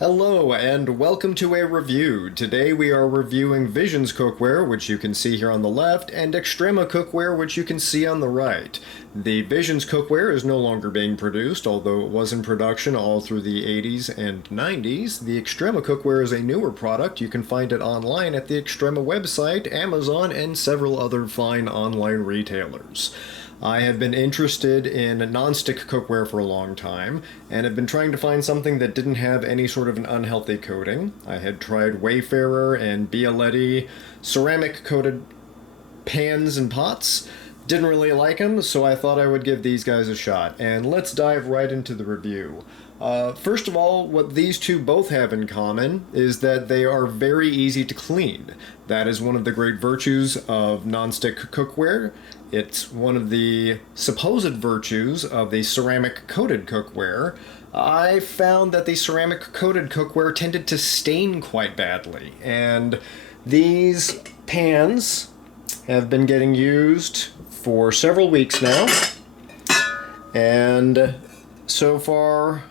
Hello and welcome to a review. Today we are reviewing Visions cookware, which you can see here on the left, and Xtrema cookware, which you can see on the right. The Visions cookware is no longer being produced, although it was in production all through the 80s and 90s. The Xtrema cookware is a newer product. You can find it online at the Xtrema website, Amazon, and several other fine online retailers. I have been interested in non-stick cookware for a long time, and have been trying to find something that didn't have any sort of an unhealthy coating. I had tried Wayfarer and Bialetti ceramic-coated pans and pots. Didn't really like them, so I thought I would give these guys a shot. And let's dive right into the review. First of all, what these two both have in common is that they are very easy to clean. That is one of the great virtues of non-stick cookware. It's one of the supposed virtues of the ceramic-coated cookware. I found that the ceramic-coated cookware tended to stain quite badly, and these pans have been getting used for several weeks now, and so far,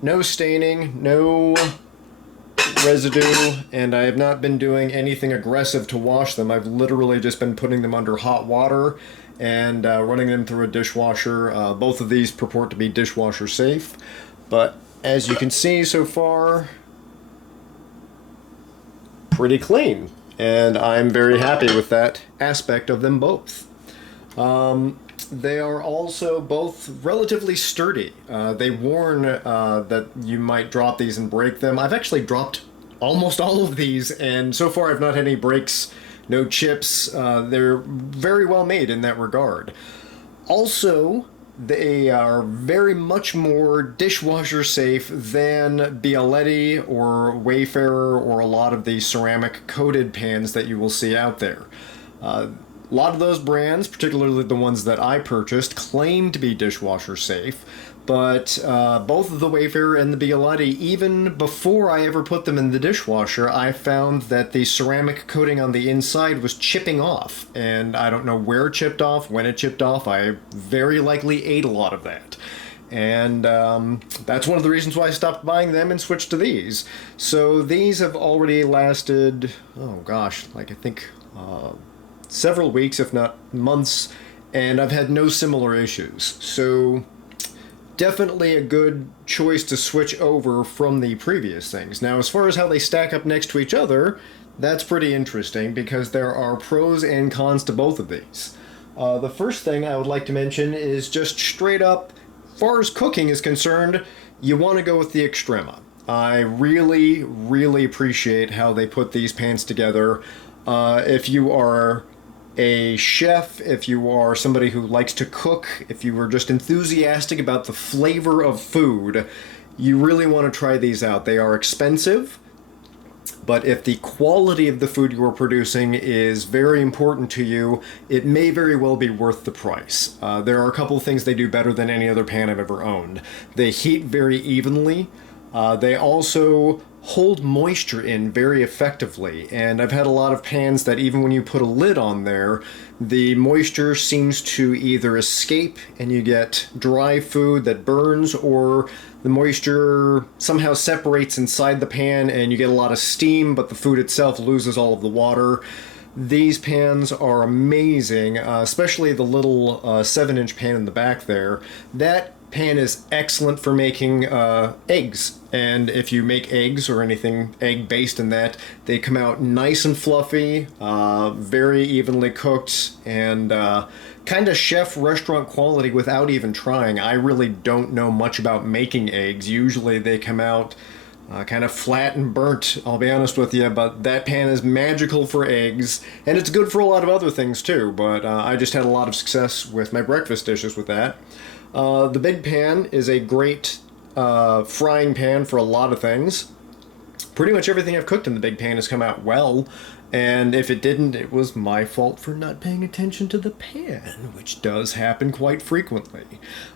no staining, no residue, and I have not been doing anything aggressive to wash them. I've literally just been putting them under hot water and running them through a dishwasher. Both of these purport to be dishwasher safe, but as you can see so far, pretty clean, and I'm very happy with that aspect of them both. They are also both relatively sturdy. They warn that you might drop these and break them. I've actually dropped almost all of these, and so far I've not had any breaks, no chips. They're very well made in that regard. Also, they are very much more dishwasher safe than Bialetti or Wayfarer or a lot of the ceramic coated pans that you will see out there. A lot of those brands, particularly the ones that I purchased, claim to be dishwasher safe, but both of the Wayfarer and the Bialetti, even before I ever put them in the dishwasher, I found that the ceramic coating on the inside was chipping off, and I don't know where it chipped off, when it chipped off. I very likely ate a lot of that. And that's one of the reasons why I stopped buying them and switched to these. So these have already lasted, oh gosh, like I think several weeks, if not months, and I've had no similar issues. So definitely a good choice to switch over from the previous things. Now, as far as how they stack up next to each other, that's pretty interesting because there are pros and cons to both of these. The first thing I would like to mention is just straight up, as far as cooking is concerned, you want to go with the Xtrema. I really, really appreciate how they put these pans together. If you are a chef, if you are somebody who likes to cook, if you are just enthusiastic about the flavor of food, you really want to try these out. They are expensive, but if the quality of the food you are producing is very important to you, it may very well be worth the price. There are a couple of things they do better than any other pan I've ever owned. They heat very evenly. They also hold moisture in very effectively, and I've had a lot of pans that even when you put a lid on there, the moisture seems to either escape and you get dry food that burns, or the moisture somehow separates inside the pan and you get a lot of steam, but the food itself loses all of the water. These pans are amazing, especially the little 7-inch pan in the back there. That pan is excellent for making eggs, and if you make eggs or anything egg based in that, they come out nice and fluffy, very evenly cooked, and kind of chef restaurant quality without even trying. I really don't know much about making eggs. Usually they come out kind of flat and burnt, I'll be honest with you, but that pan is magical for eggs, and it's good for a lot of other things too, but I just had a lot of success with my breakfast dishes with that. The big pan is a great frying pan for a lot of things. Pretty much everything I've cooked in the big pan has come out well, and if it didn't, it was my fault for not paying attention to the pan, which does happen quite frequently.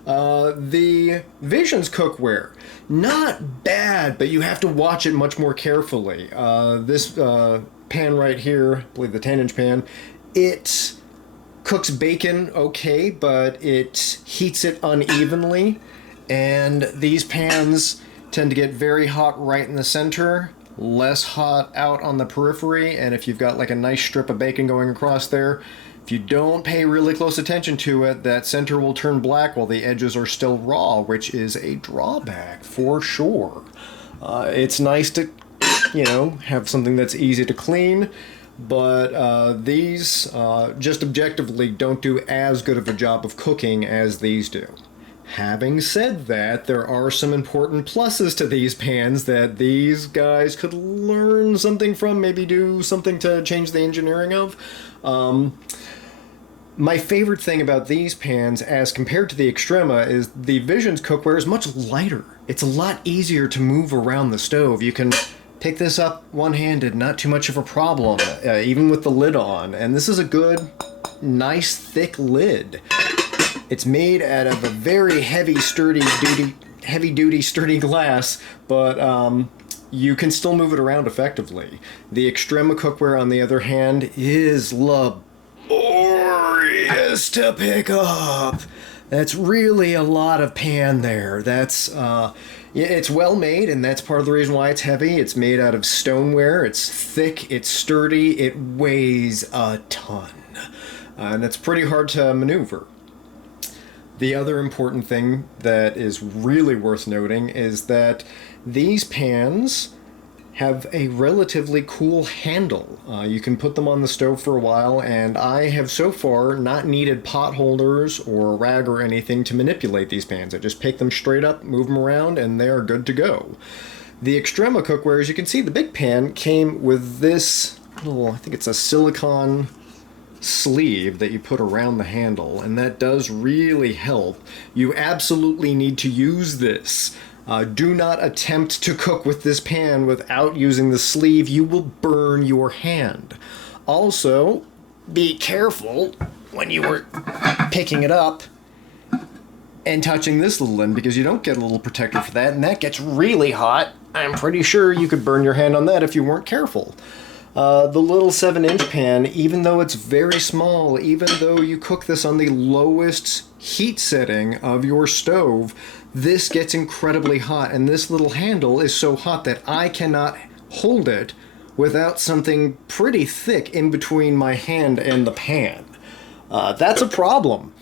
The Visions cookware, not bad, but you have to watch it much more carefully. This pan right here, I believe the 10-inch pan, it cooks bacon okay, but it heats it unevenly, and these pans tend to get very hot right in the center, less hot out on the periphery, and if you've got like a nice strip of bacon going across there, if you don't pay really close attention to it, that center will turn black while the edges are still raw, which is a drawback for sure. It's nice to, have something that's easy to clean, but these just objectively don't do as good of a job of cooking as these do. Having said that, there are some important pluses to these pans that these guys could learn something from, maybe do something to change the engineering of. My favorite thing about these pans as compared to the Xtrema is the Visions cookware is much lighter. It's a lot easier to move around the stove. You can pick this up one-handed, not too much of a problem, even with the lid on. And this is a good, nice, thick lid. It's made out of a very heavy-duty, sturdy glass, but you can still move it around effectively. The Xtrema cookware, on the other hand, is laborious to pick up. That's really a lot of pan there. It's well made, and that's part of the reason why it's heavy. It's made out of stoneware. It's thick. It's sturdy. It weighs a ton, and it's pretty hard to maneuver. The other important thing that is really worth noting is that these pans have a relatively cool handle. You can put them on the stove for a while, and I have so far not needed pot holders or a rag or anything to manipulate these pans. I just pick them straight up, move them around, and they are good to go. The Xtrema cookware, as you can see, the big pan came with this little, I think it's a silicone sleeve that you put around the handle, and that does really help. You absolutely need to use this. Do not attempt to cook with this pan without using the sleeve. You will burn your hand. Also, be careful when you are picking it up and touching this little end, because you don't get a little protector for that, and that gets really hot. I'm pretty sure you could burn your hand on that if you weren't careful. The little 7-inch pan, even though it's very small, even though you cook this on the lowest heat setting of your stove, this gets incredibly hot, and this little handle is so hot that I cannot hold it without something pretty thick in between my hand and the pan. That's a problem.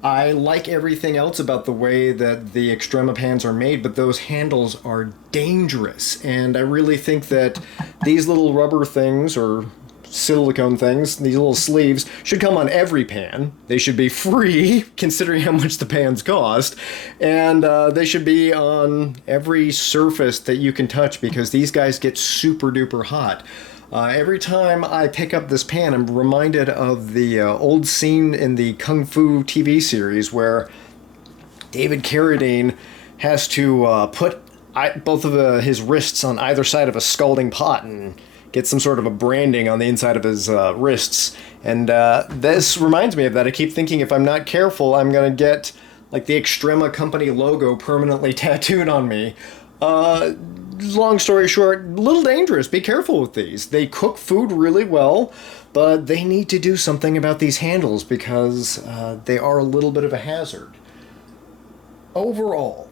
I like everything else about the way that the Xtrema pans are made, but those handles are dangerous, and I really think that these little rubber things, or silicone things, these little sleeves, should come on every pan. They should be free, considering how much the pans cost, and they should be on every surface that you can touch, because these guys get super duper hot. Every time I pick up this pan, I'm reminded of the old scene in the Kung Fu TV series where David Carradine has to put both of his wrists on either side of a scalding pot and get some sort of a branding on the inside of his wrists. And this reminds me of that. I keep thinking if I'm not careful, I'm going to get like the Xtrema company logo permanently tattooed on me. Long story short, a little dangerous. Be careful with these. They cook food really well, but they need to do something about these handles because they are a little bit of a hazard. Overall,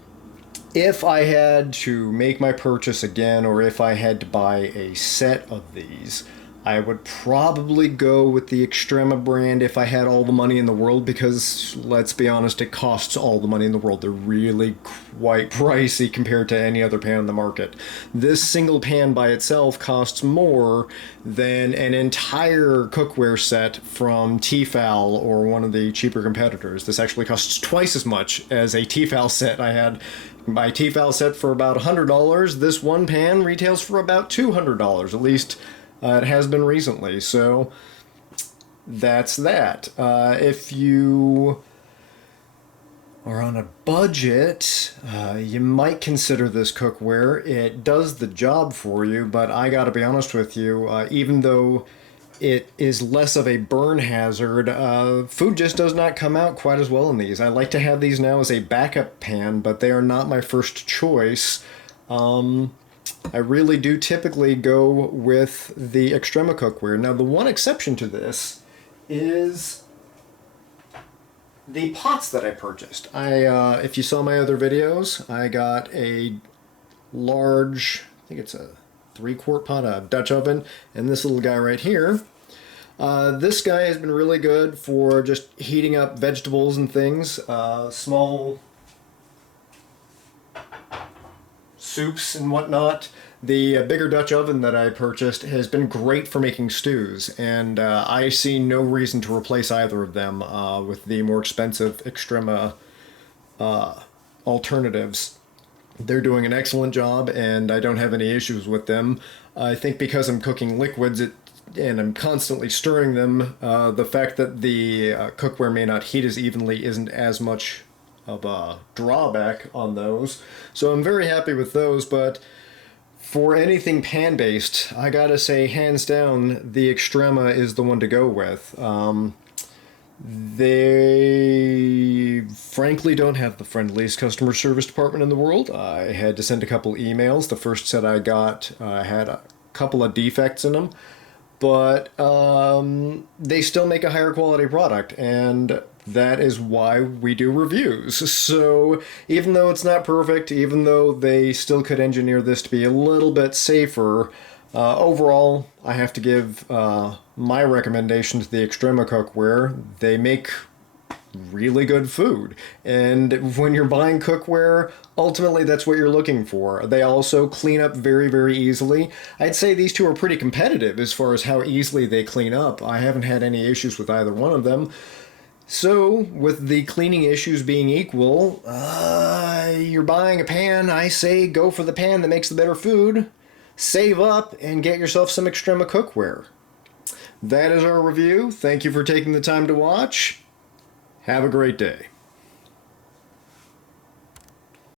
if I had to make my purchase again, or if I had to buy a set of these, I would probably go with the Xtrema brand if I had all the money in the world, because, let's be honest, it costs all the money in the world. They're really quite pricey compared to any other pan on the market. This single pan by itself costs more than an entire cookware set from Tefal or one of the cheaper competitors. This actually costs twice as much as a Tefal set. I had my Tefal set for about $100. This one pan retails for about $200, at least it has been recently, so that's that. If you are on a budget, you might consider this cookware. It does the job for you, but I gotta be honest with you, even though it is less of a burn hazard, food just does not come out quite as well in these. I like to have these now as a backup pan, but they are not my first choice. I really do typically go with the Xtrema cookware. Now, the one exception to this is the pots that I purchased. If you saw my other videos, I got a large, I think it's a 3-quart pot Dutch oven, and this little guy right here. This guy has been really good for just heating up vegetables and things, small soups and whatnot. The bigger Dutch oven that I purchased has been great for making stews, and I see no reason to replace either of them with the more expensive Xtrema alternatives. They're doing an excellent job, and I don't have any issues with them. I think because I'm cooking liquids and I'm constantly stirring them, the fact that the cookware may not heat as evenly isn't as much of a drawback on those. So I'm very happy with those, but for anything pan-based, I gotta say, hands down, the Xtrema is the one to go with. They frankly don't have the friendliest customer service department in the world. I had to send a couple emails. The first set I got had a couple of defects in them, but they still make a higher quality product, and that is why we do reviews. So even though it's not perfect, even though they still could engineer this to be a little bit safer, overall, I have to give my recommendation to the Xtrema cookware. They make really good food. And when you're buying cookware, ultimately that's what you're looking for. They also clean up very, very easily. I'd say these two are pretty competitive as far as how easily they clean up. I haven't had any issues with either one of them. So, with the cleaning issues being equal, you're buying a pan, I say go for the pan that makes the better food. Save up and get yourself some Xtrema cookware. That is our review. Thank you for taking the time to watch. Have a great day.